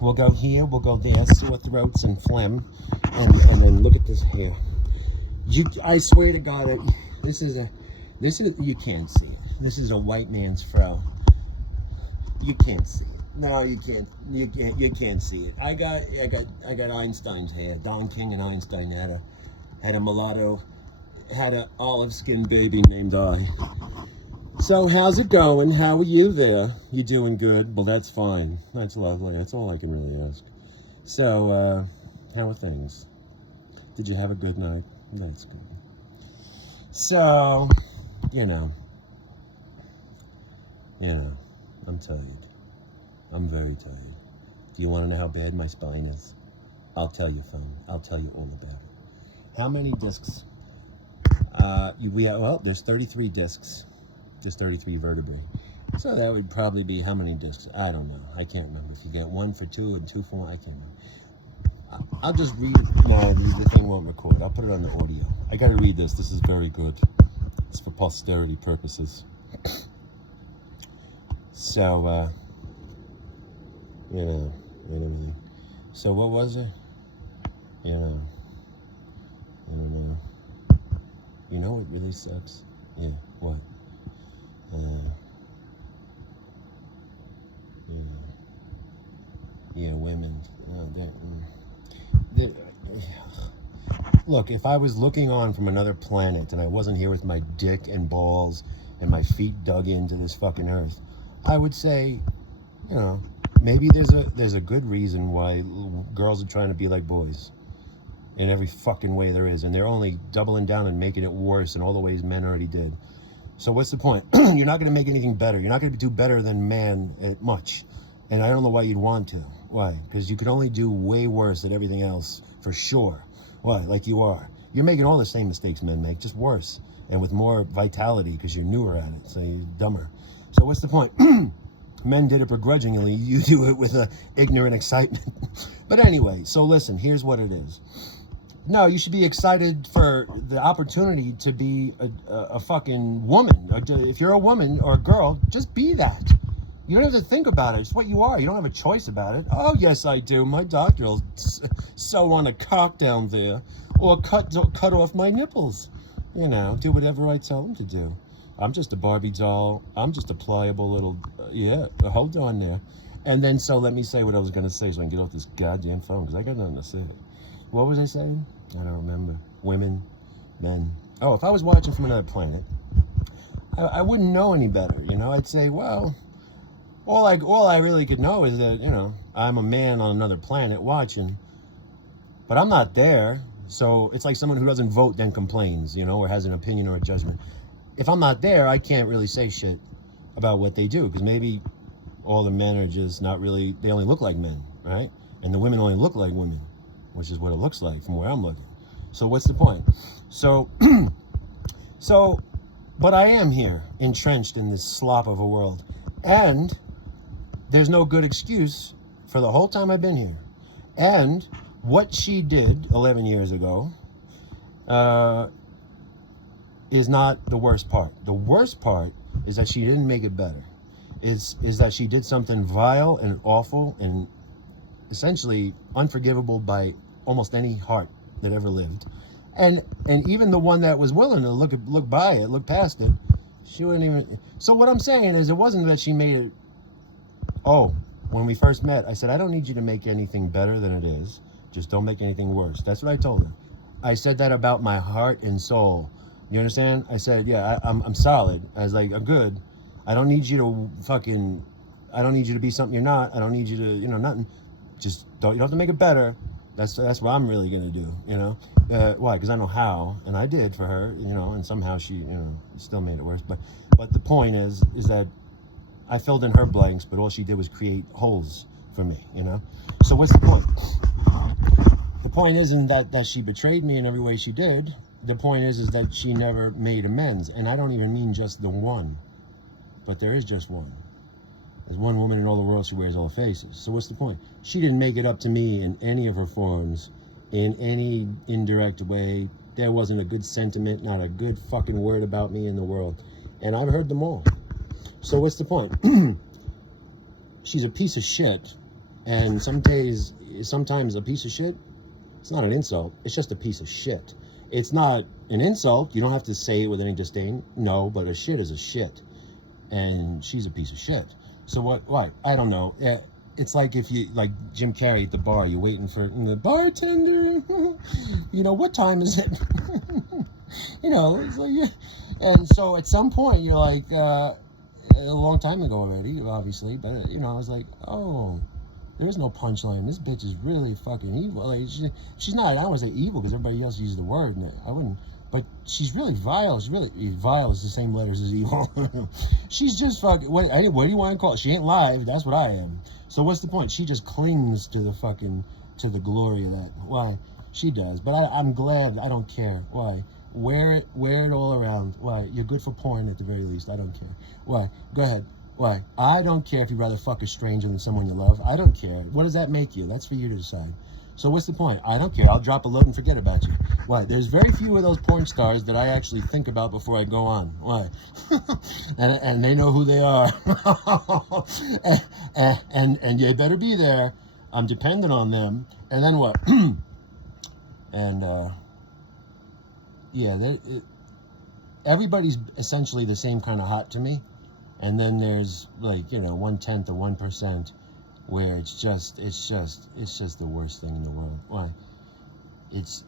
we'll go here, we'll go there, sore throats and phlegm, and then look at this hair. I swear to God, this is you can't see it. This is a white man's fro. You can't see it. No, you can't. You can't see it. I got Einstein's hair. Don King and Einstein had a mulatto, had an olive skinned baby named I. So how's it going? How are you there? You doing good? Well, that's fine. That's lovely. That's all I can really ask. So, how are things? Did you have a good night? That's good. So, you know, I'm tired. I'm very tired. Do you want to know how bad my spine is? I'll tell you, phone. I'll tell you all about it. How many discs? Well, there's 33 discs. There's 33 vertebrae. So that would probably be how many discs? I don't know. I can't remember. If you get 1 for 2 and 2 for 1, I can't remember. I'll just read. No, the thing won't record. I'll put it on the audio. I got to read this. This is very good. It's for posterity purposes. So, and everything. So what was it? I don't know. You know what really sucks? Yeah, what? Women. Look, if I was looking on from another planet and I wasn't here with my dick and balls and my feet dug into this fucking earth, I would say, maybe there's a good reason why girls are trying to be like boys in every fucking way there is, and they're only doubling down and making it worse in all the ways men already did. So what's the point? You're not going to make anything better. You're not going to do better than man at much, and I don't know why you'd want to. Why? Because you could only do way worse at everything else for sure. Why? Like you are. You're making all the same mistakes men make, just worse, and with more vitality because you're newer at it, so you're dumber. So what's the point? Men did it begrudgingly. You do it with ignorant excitement. But anyway, so listen, here's what it is. No, you should be excited for the opportunity to be a fucking woman. If you're a woman or a girl, just be that. You don't have to think about it. It's what you are. You don't have a choice about it. Oh, yes, I do. My doctor will sew on a cock down there or cut off my nipples. Do whatever I tell him to do. I'm just a Barbie doll. I'm just a pliable little, hold on there. And then, so let me say what I was going to say so I can get off this goddamn phone, because I got nothing to say. What was I saying? I don't remember. Women, men. Oh, if I was watching from another planet, I wouldn't know any better, I'd say, well, all I really could know is that, I'm a man on another planet watching, but I'm not there. So it's like someone who doesn't vote then complains, or has an opinion or a judgment. If I'm not there, I can't really say shit about what they do, because maybe all the men are just not really, they only look like men, right? And the women only look like women, which is what it looks like from where I'm looking. So what's the point? So, but I am here, entrenched in this slop of a world. And there's no good excuse for the whole time I've been here. And what she did 11 years ago is not the worst part. The worst part is that she didn't make it better. Is that she did something vile and awful and essentially unforgivable by almost any heart that ever lived. And even the one that was willing to look past it, she wouldn't even. So what I'm saying is, it wasn't that she made it. Oh, when we first met, I said, I don't need you to make anything better than it is. Just don't make anything worse. That's what I told her. I said that about my heart and soul. You understand? I said, yeah, I'm solid. I was like, I'm good. I don't need you to be something you're not. I don't need you to, nothing. Just don't. You don't have to make it better. That's what I'm really gonna do. Why? Because I know how, and I did for her. And somehow she, still made it worse. But the point is that I filled in her blanks, but all she did was create holes for me. So what's the point? The point isn't that she betrayed me in every way she did. The point is that she never made amends, and I don't even mean just the one, but there is just one. There's one woman in all the world, she wears all the faces. So what's the point? She didn't make it up to me in any of her forms, in any indirect way. There wasn't a good sentiment, not a good fucking word about me in the world. And I've heard them all. So what's the point? She's a piece of shit, And sometimes a piece of shit, it's not an insult. It's just a piece of shit. It's not an insult. You don't have to say it with any disdain. No, but a shit is a shit. And she's a piece of shit. So what? I don't know. It's like if you, like Jim Carrey at the bar, you're waiting for the bartender. What time is it? It's like, yeah. And so at some point you're like, a long time ago already, obviously, but I was like, oh, there is no punchline. This bitch is really fucking evil. Like she's not. I don't want to say evil because everybody else uses the word, and I wouldn't. But she's really vile. She's really vile is the same letters as evil. She's just fucking. What do you want to call it? She ain't live. That's what I am. So what's the point? She just clings to the glory of that. Why? She does. But I'm glad. I don't care. Why? Wear it all around. Why? You're good for porn at the very least. I don't care. Why? Go ahead. Why? I don't care if you'd rather fuck a stranger than someone you love. I don't care. What does that make you? That's for you to decide. So what's the point? I don't care. I'll drop a load and forget about you. Why? There's very few of those porn stars that I actually think about before I go on. Why? and they know who they are. and you better be there. I'm dependent on them. And then what? And everybody's essentially the same kind of hot to me. And then there's 1/10 of 1% where it's just the worst thing in the world. Why? It's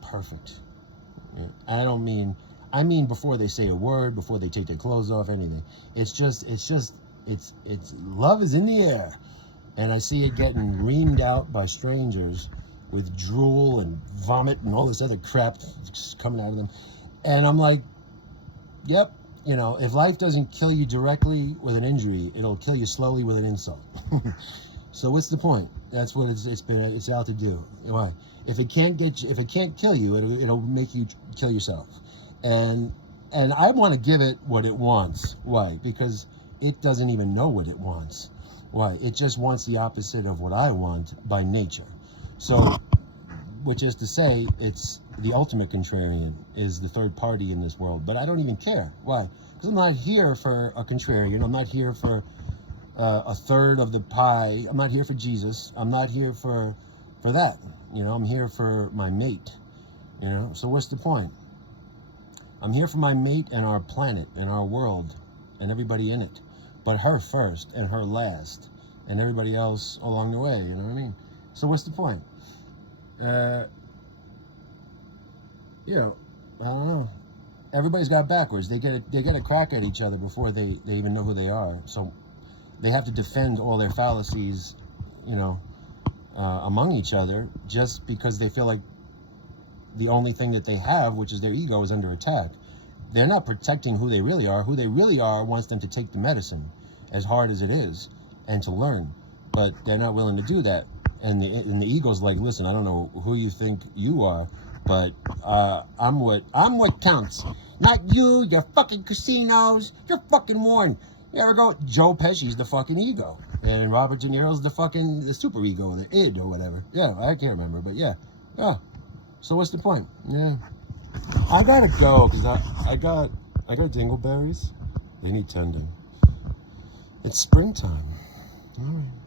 perfect. Yeah. I mean before they say a word, before they take their clothes off, anything. It's love is in the air. And I see it getting reamed out by strangers with drool and vomit and all this other crap coming out of them. And I'm like, yep. If life doesn't kill you directly with an injury, it'll kill you slowly with an insult. So what's the point? That's what it's out to do. Why? If it can't kill you, it'll make you kill yourself. And I want to give it what it wants. Why? Because it doesn't even know what it wants. Why? It just wants the opposite of what I want by nature. So, which is to say, it's the ultimate contrarian is the third party in this world. But I don't even care. Why? Because I'm not here for a contrarian. I'm not here for a third of the pie. I'm not here for Jesus. I'm not here for that. I'm here for my mate. So what's the point? I'm here for my mate and our planet and our world and everybody in it. But her first and her last and everybody else along the way. You know what I mean? So what's the point? I don't know. Everybody's got backwards. They get a crack at each other before they even know who they are. So they have to defend all their fallacies, among each other just because they feel like the only thing that they have, which is their ego, is under attack. They're not protecting who they really are. Who they really are wants them to take the medicine, as hard as it is, and to learn. But they're not willing to do that. And the ego's like, listen, I don't know who you think you are, but I'm what counts. Not you, your fucking casinos, you're fucking worn. You ever go? Joe Pesci's the fucking ego, and Robert De Niro's the super ego, the id or whatever. Yeah, I can't remember, but yeah. So what's the point? Yeah, I gotta go because I got dingleberries. They need tending. It's springtime. All right.